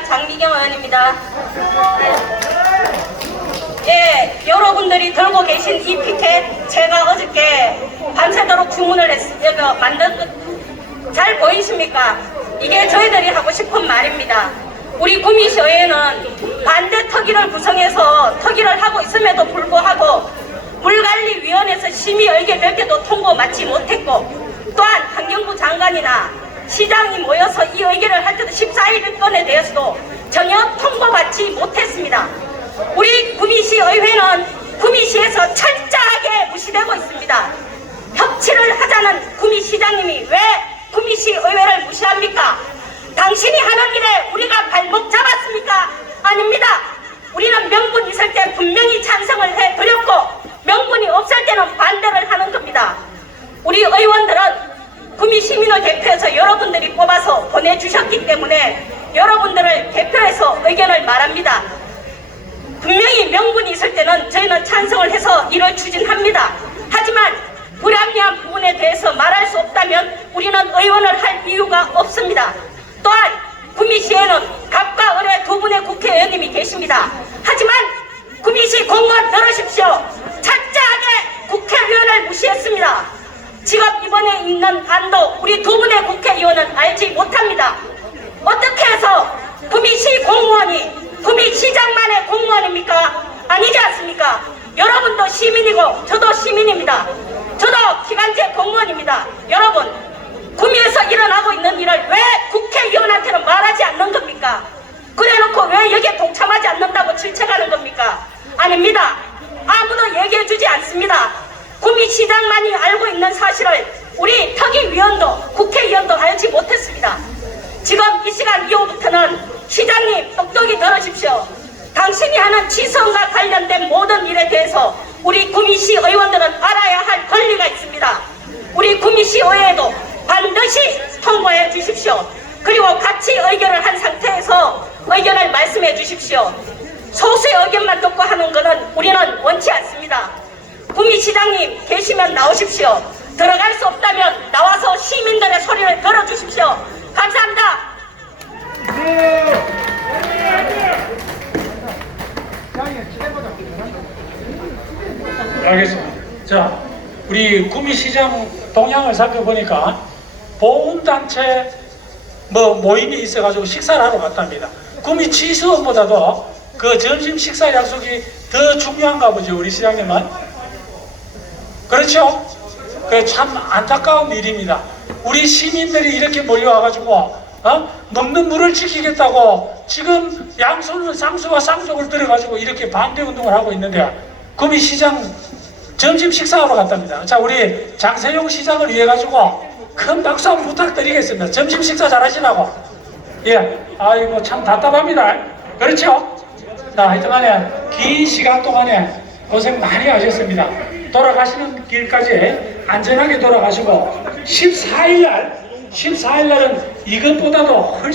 장미경 의원입니다. 예, 여러분들이 들고 계신 이 피켓 제가 어저께 밤새도록 주문을 했, 만든, 잘 보이십니까? 이게 저희들이 하고 싶은 말입니다. 우리 구미시의회는 반대 특위를 구성해서 특위를 하고 있음에도 불구하고 물관리위원회에서 심의 의견 몇 개도 통보 받지 못했고 또한 환경부 장관이나 시장이 모여서 이 14일 건에 대해서도 전혀 통보받지 못했습니다. 우리 구미시 의회는 구미시에서 철저하게 무시되고 있습니다. 협치를 하자는 구미시장님이 왜 구미시 의회를 무시합니까? 당신이 하는 일에 우리가 발목 잡았습니까? 아닙니다. 우리는 명분 있을 때 분명히 찬성을 해드렸고 명분이 없을 때는 반대를 하는 겁니다. 우리 의원들은 구미 시민을 대표해서 여러분들이 뽑아서 보내주셨기 때문에 여러분들을 대표해서 의견을 말합니다. 분명히 명분이 있을 때는 저희는 찬성을 해서 이를 추진합니다. 하지만 불합리한 부분에 대해서 말할 수 없다면 우리는 의원을 할 이유가 없습니다. 또한 구미시에는 갑과 을의 두 분의 국회의원님이 계십니다. 하지만 구미시 공무원 들으십시오. 철저하게 국회의원을 무시했습니다. 지금 이번에 있는 안도 우리 두 분의 국회의원은 알지 못합니다. 어떻게 해서 구미시 공무원이 구미시장만의 공무원입니까? 아니지 않습니까? 여러분도 시민이고 저도 시민입니다. 저도 기간제 공무원입니다. 여러분 구미에서 일어나고 있는 일을 왜 국회의원한테는 말하지 않는 겁니까? 그래놓고 왜 여기에 동참하지 않는다고 질책하는 겁니까? 아닙니다. 아무도 얘기해주지 않습니다. 구미시장만이 알고 있는 사실을 우리 특위위원도 국회의원도 알지 못했습니다. 지금 이 시간 이후부터는 시장님 똑똑히 들으십시오. 당신이 하는 지성과 관련된 모든 일에 대해서 우리 구미시 의원들은 알아야 할 권리가 있습니다. 우리 구미시 의회에도 반드시 통보해 주십시오. 그리고 같이 의견을 한 상태에서 의견을 말씀해 주십시오. 소수의 의견만 듣고 하는 것은 우리는 원치 않습니다. 구미시장님 계시면 나오십시오. 들어갈 수 없다면 나와서 시민들의 소리를 들어주십시오. 감사합니다. 알겠습니다. 자, 우리 구미시장 동향을 살펴보니까 보훈단체 뭐 모임이 있어가지고 식사를 하러 갔답니다. 구미 취수원보다도 그 점심 식사 약속이 더 중요한가 보죠, 우리 시장님은. 그렇죠? 그참 안타까운 일입니다. 우리 시민들이 이렇게 몰려와가지고 어? 먹는 물을 지키겠다고 지금 양손은 쌍수와 쌍속을 들어가지고 이렇게 반대 운동을 하고 있는데 구미 시장 점심 식사하러 갔답니다. 자 우리 장세용 시장을 위해 가지고 큰 박수 한번 부탁드리겠습니다. 점심 식사 잘 하시라고. 예, 아이고 참 답답합니다. 그렇죠? 자 하여튼 간에 긴 시간 동안에 고생 많이 하셨습니다. 돌아가시는 길까지 안전하게 돌아가시고 14일 날 14일 날은 이것보다도 훨씬